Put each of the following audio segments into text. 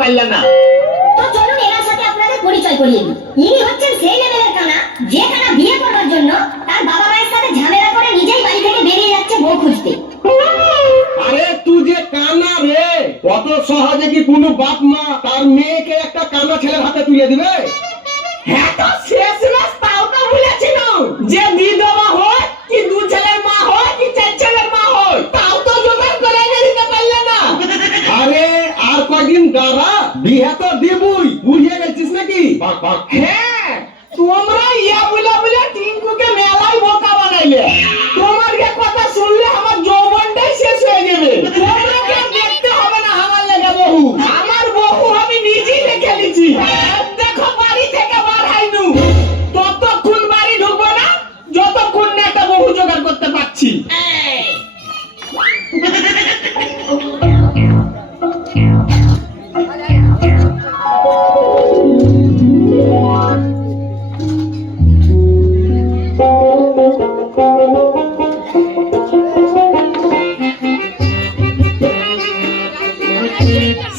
পারলেন না। তো চলুন এনার সাথে আপনাদের পরিচয় করিয়ে দিই। ইনি হচ্ছেন সেই লেভেলের কানা যে কানা বিয়ে করার জন্য তার বাবা মায়ের সাথে ঝামেলা করে নিজেই বাড়ি থেকে বেরিয়ে যাচ্ছে বউ খুঁজতে। আরে তুই যে কানা রে, কত সহজে কি কোনো বাপ মা তার মেয়েকে একটা কানা ছেলের হাতে তুলে দিবে? হ্যাঁ তো শেষমেশ তাও তো বলেছিল যে বিধবা হয় কি দু ছেলের মা হয় কি চার ছেলের মা হয়, তাও তো জোগাড় করে এনে দিতে পারলে না। আরে আর কয়দিন দাঁড়া, বিয়ে তো দিবই, বুঝে গেছিস নাকি? হ্যাঁ, তোমরা ইয়া বলে বলে টিঙ্কুকে মেলাই বোকা বানাইলে। তোমার এ কথা শুনলে আমার যৌবনটাই শেষ হয়ে যাবে। তোমরাকে দেখতে হবে না আমার লেগে বহু, আমার বহু আমি নিজেই দেখে নিয়েছি। দেখো বাড়ি থেকে বার হইনু, ততক্ষণ বাড়ি ঢুকবো না যতক্ষণ না একটা বহু জোগাড় করতে পারছি।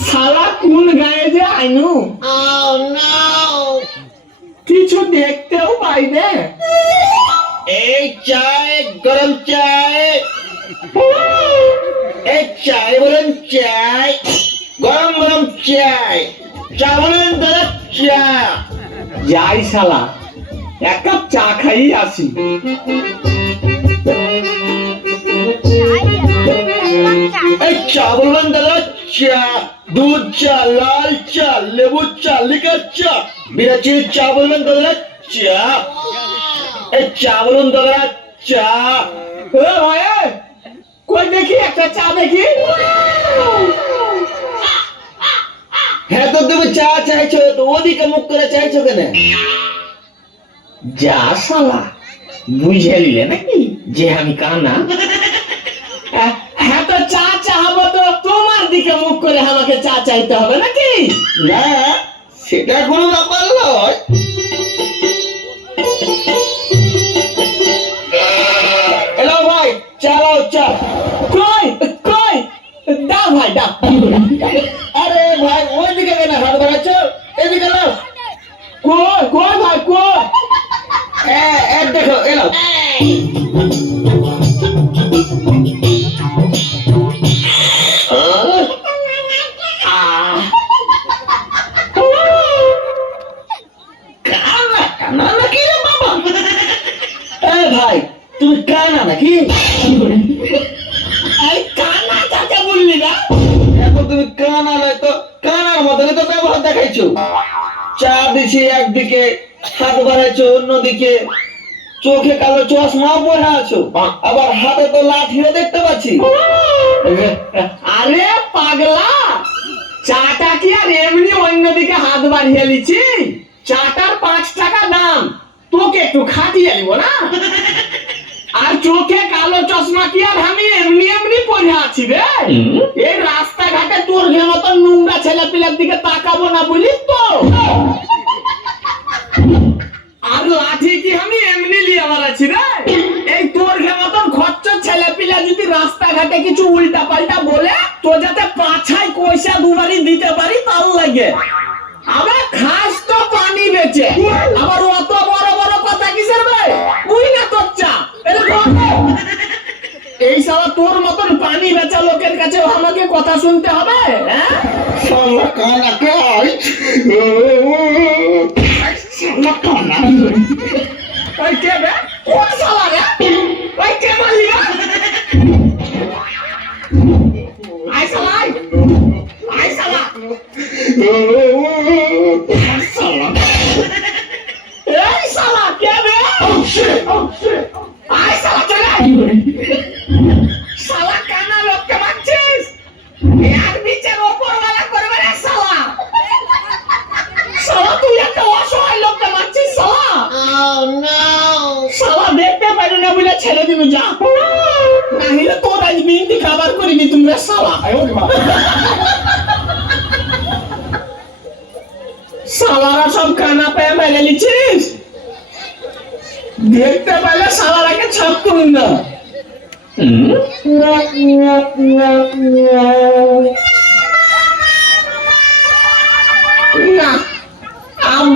শালা কোন গায়ে যে আইনু, কিছু দেখতেও পাই না। এই চায় গরম চায়, এই চায় বলেন চায়, গরম গরম চায়, চা বলেন দাদা চা। যাই শালা, এক কাপ চা খাই আসি। এই চা বলবেন দাদা চা, দুধ চা, লাল চা, লেবু চা, লিকার চা, বিনা চিনির চা বলবেন দাদা চা। এই চা বলুন দাদা চা। এ ভাই, কই দেখি একটা চা দেখি। হ্যাঁ তো তুমি চা চাইছো, তো ওদিকে মুখ করে চাইছো কেন? যা শালা, বুঝে নিলে নাকি যে আমি কানা? হ্যাঁ তো চা চাহাবো তো তোমার দিকে মুখ করে আমাকে চা চাইতে হবে নাকি? না, সেটা কোনো ব্যাপার নয়। এলো ভাই, চালাও চা। কই কই, দাও ভাই দাও। আরে ভাই ওইদিকে কেন হাত বাড়াচ্ছ, এদিকে নাও। কই কই ভাই কই? দেখো এলো। কানা কানা নাকি রে বাবা? ভাই তুমি কানা নাকি? এই কানা কাকে বললি না? এখন তুমি কানা নয় তো কানার মতনই তো ব্যবহার দেখাইছো। চা দিছি একদিকে, হাত বাড়াইছো অন্যদিকে, চোখে কালো চশমাও পরে আছো, আবার হাতে তো লাঠিও দেখতে পাচ্ছি। আরে পাগলা, চাটা কি আর এমনি অন্যদিকে হাত বাড়িয়ে লিছি? চাটার 5 টাকা দাম, তোকে একটু খাটিয়ে নিব না? আর চোখে কালো চশমা কি আর আমি এমনি এমনি পরে আছি রে? এই রাস্তাঘাটে তোর ঘে মতন নোংরা ছেলে পিলের দিকে তাকাবো না বলিস তো? আর লাঠি কি আমি এমনি লিয়ে আমার আছি রে? এই তোর ঘে মতন খচ্চর ছেলে পিলা যদি রাস্তাঘাটে কিছু উল্টা পাল্টা বলে, তো যাতে পাছায় পয়সা দুবারই দিতে পারি তার লাগে। আবার খাস তো পানি বেচে, আবার অত বড় বড় কথা কিসের বে? বুঝি না তোর চা। এই সালা তোর মতন পানি বেচা লোকের কাছে আমাকে কথা শুনতে হবে? হ্যাঁ, শালা কানা কই? শালা কানা। ওই কে বে? কোন শালা রে? ওই কে বললি রে? আই শালা, আই শালা, এই শালা কে বে? আই শালা চলে আয়। শালা কানা লোককে মারছিস? এর বিচার ওপরওয়ালা করবে রে শালা। শালা তুই একটা অসহায় লোককে মারছিস শালা। শালা দেখতে পারি না বলে ছেড়ে দিবি যা, নাহলে তোর আজ বিন্দি খাবার করিনি তোমরা শালা। শালারা সব কানা পেয়ে মেরে নিচ্ছিস, দেখতে পেলে শালারাকে ছাড়তুম না।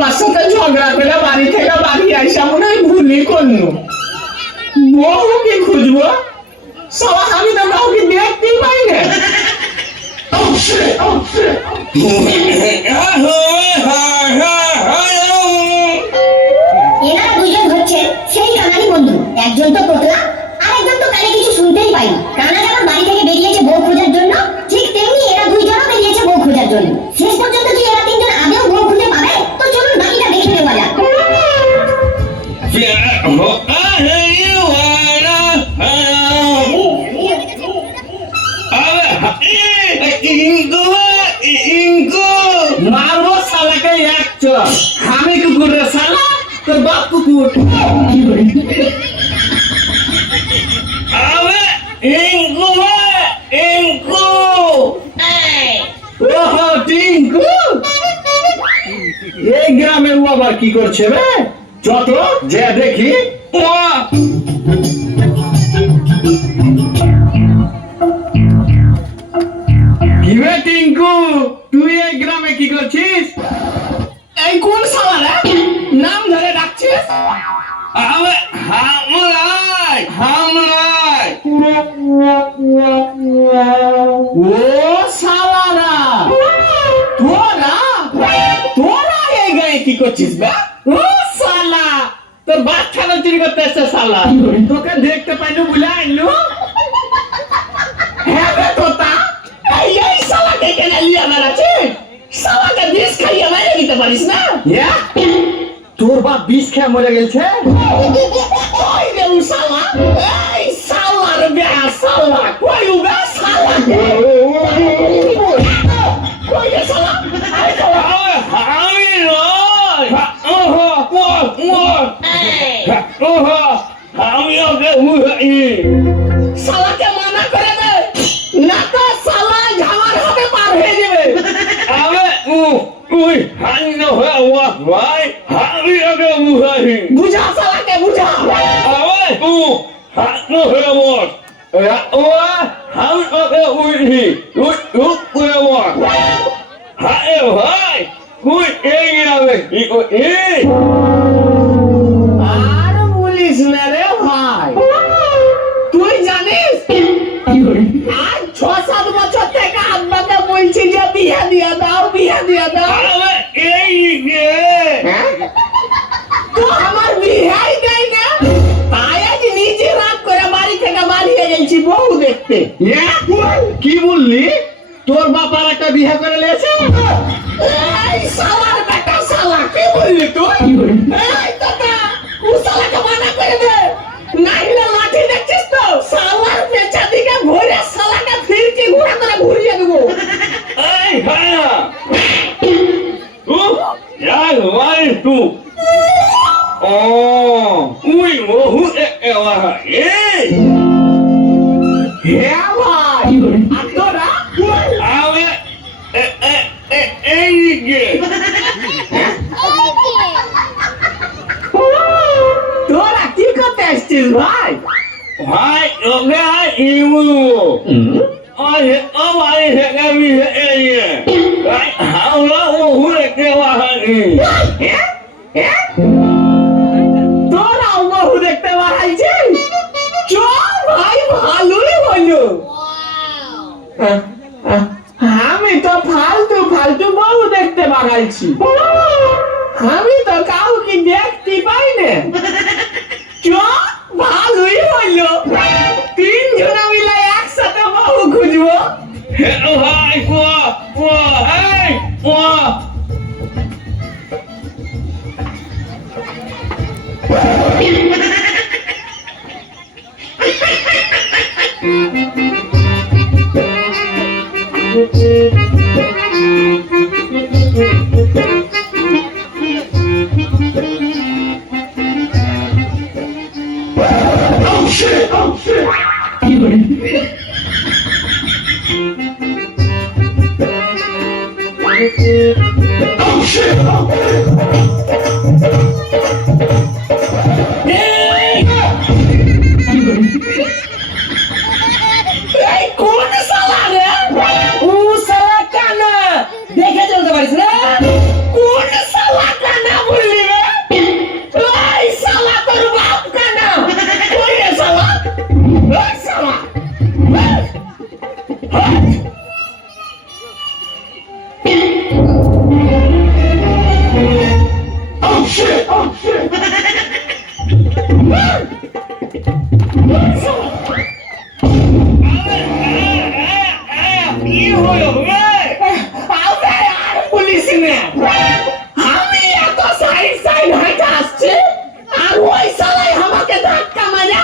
বাবার সাথে ঝগড়া করে বাড়ি থেকে বাড়ি আইসা মনে হয় ভুলই করলো। বউকে খুঁজবো, শালা আমি তো কাউকে দেখতেই পাই না। এনারা দুইজন হচ্ছেন সেই কানারই বন্ধু। একজন তো তোতলা, আর একজন তো কানে কিছু শুনতেই পাই না। কানা যেমন বাড়ি থেকে বেরিয়েছে বউ খোঁজার জন্য, ঠিক তেমনি এরা দুইজনও বেরিয়েছে বউ খোঁজার জন্য। শেষ পর্যন্ত কি এরা তিনজন আদেও বউ খুঁজে পাবে? তো চলুন বাকিটা দেখে নেওয়া যাক। মারবো শালাকে এক চর। আমি কুকুর রে শালা, তোর বাপ কুকুর। ওহো, টিঙ্কু, এই গ্রামে ও আবার কি করছে রে? যত যে দেখি। কি রে টিঙ্কু, তুই এই গ্রামে কি করছিস? এই কোন শালা রে নাম ধরে ডাকছিস? ও শালারা, তোরা এই গায়ে কি করছিস বে? ও শালা, তোর বাচ্চা চুরি করতে এসছে শালা। তোকে দেখতে পাইলো বলে আইলো। হ্যাঁ বে তোতা, এই শালাকে কেনে লিয়া বেড়াচ্ছে? শালাকে বিষ খাইয়ে মেরে দিতে পারিস না? তোর বাপ বিষ খেয়ে মরে গেছে? ওই রে ও শালা, এই শালা রে বে শালা, কই ও বে শালা? কই রে শালা? আরে শালা, আমি নয়। আমি ওকে শালাকে মানা করে দে, না তো শালা ঝামার হাতে পার হয়ে যাবে। বুঝা শালাকে, বুঝা। আর বলিস না রে ভাই, তুই জানিস আজ 6-7 বছর থেকে আব্বাকে বলছি যে বিয়ে দিয়ে দাও, বিয়ে দিয়ে দাও। তো আমার বিয়েই দেয় না, তাই আজ নিজে রাগ করে বাড়ি থেকে বাড়িয়ে গেছি বউ দেখতে। কি বললি? তোর বাবার একটা বিয়ে করে নিয়েছে? এই শালার বেটা শালা, কি বললি তুই? এই তোতা, ও শালাকে মানা করে দে, নাইলে লাঠি দেখছিস তো শালার পেছা দিকে ঘুরে শালাকে ফিরকি ঘুরে করে ঘুরিয়ে দেবো। এই ভাইয়া, হ্যাঁ ভাই, আর তোরা? তোরা কি করতে আসছিস ভাই? তোরাও বহু দেখতে বাড়াইছিস? চল ভাই, ভালোই হলো। আমি তো ফালতু ফালতু বহু দেখতে বাড়াইছি, আমি তো কাউকে দেখতে পাই না। চল, ভালোই হলো, 3 জনা মিলে একসাথে বহু খুঁজবো। কোন শালা রে? ও শালা কানা, দেখে চলতে পারিস না? কোন শালা কানা কি হলো রে? আবে আর পুলিশ না, আমি এত সাইড সাইড হাঁটা আসছে আর ওই শালাই আমাকে ধাক্কা মারা,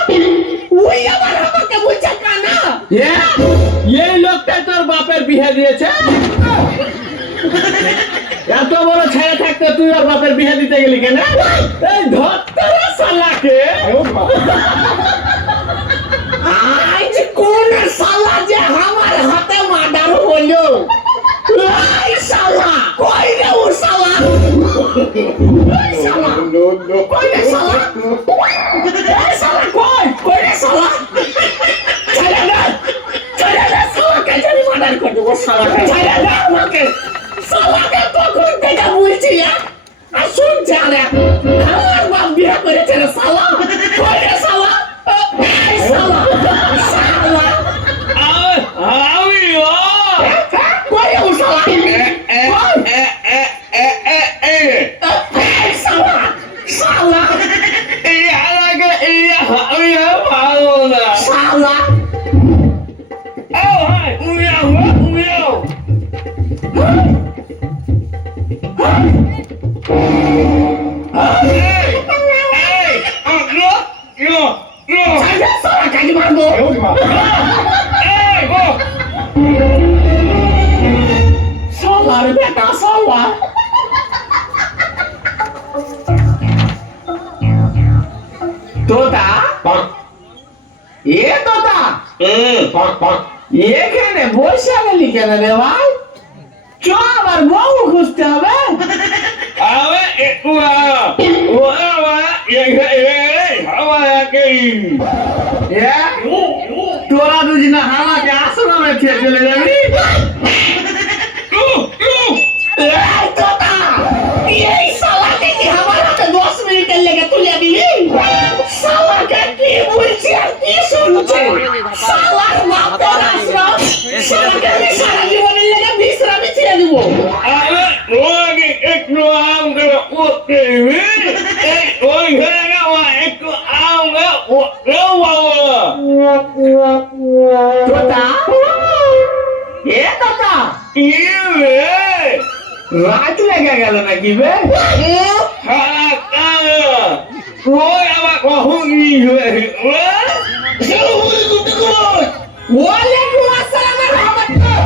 ওই আবার আমাকে বলছে কানা। এই লোকটাই তোর বাপের বিয়ে দিয়েছে? এত বড় ছেলে থাকতে তুই ওর বাপের বিয়ে দিতে গেলি কেন? এই ধরতে রে শালাকে। আজ কোন শালা যে আমার হাতে মার্ডার হলো? এই শালা কই রে ও শালা? এই শালা কই রে শালা? এই শালা কই রে শালা? ছেড়ে দে শালাকে, যদি মার্ডার করে দেবো শালাকে। ছেড়ে দে আমাকে, শালাকে কখন থেকে বলছি আর শুনছে আর আমার বাপ বিয়ে করেছে রে শালা। কই রে শালা? এই শালা শালা আমি কই রে ও শালা? এই শালা শালা ভালো না। শালা শালা কাজী মারবো। শালার বেটা শালা। তোতা এ তোতা এখানে বসে গেলি কেন রে ভাই? চ আবার বউ খুঁজতে হবে। তোরা দুজনে আমাকে আশ্রমে খেয়ে চলে যাবি? এই তোতা, এই শালাকে কি আমার হাতে 10 মিনিটের লেগে তুলে দিবি? শালাকে কি বলছি আর কি শুনছি? শালার বাপের আশ্রম, শালাকে আমি সারা জীবনের লেগে বিশ্রামে ছেড়ে দিব। তোতা এ তোতা, রাত লেগে গেল নাকি বে? ওয়ালাইকুম আসসালাম ওয়া রাহমাতুল্লাহ।